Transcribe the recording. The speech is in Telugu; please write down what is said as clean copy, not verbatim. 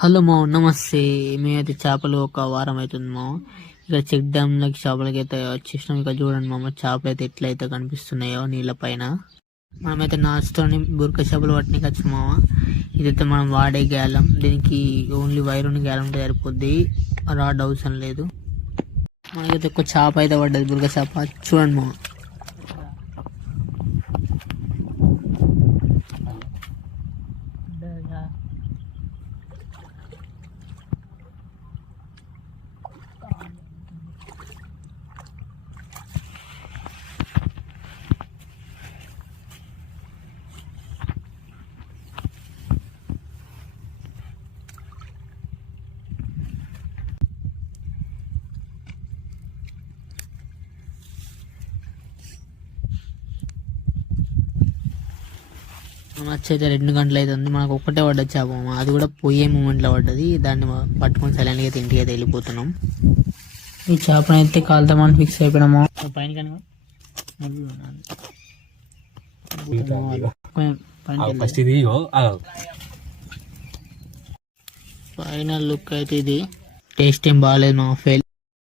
హలో మా నమస్తే. మేమైతే చేపలు ఒక వారం అవుతుంది మా ఇక్కడ చెక్ డ్యామ్ లకి చేపలకి అయితే వచ్చేసినాం. ఇక్కడ చూడండి మామ చేపలు అయితే ఎట్లయితే కనిపిస్తున్నాయో నీళ్ళ పైన. మనమైతే నాచుతోని బురక చేపలు పట్టడానికి వచ్చాం మామ. ఇదైతే మనం వాడే గ్యాలం, దీనికి ఓన్లీ వైర్ ఉన్న గ్యాలం ఉంటే సరిపోద్ది, రాడ్ అవసరం లేదు. మనకైతే ఒక చేప అయితే పడ్డది, బురక చేప. చూడండి మామ. వచ్చైతే 2 గంటలు అవుతుంది, మనకు ఒక్కటే పడ్డది చేప, అది కూడా పోయే మూమెంట్లో పడ్డది. దాన్ని పట్టుకొని సైలెంట్గా అయితే ఇంటికి అయితే వెళ్ళిపోతున్నాం. ఈ చేపను అయితే కాలుతామని ఫిక్స్ అయిపోయినాము. పైన కానీ ఫైనల్ లుక్ అయితే ఇది. టేస్ట్ ఏం బాగాలేదు మా, ఫెయిల్.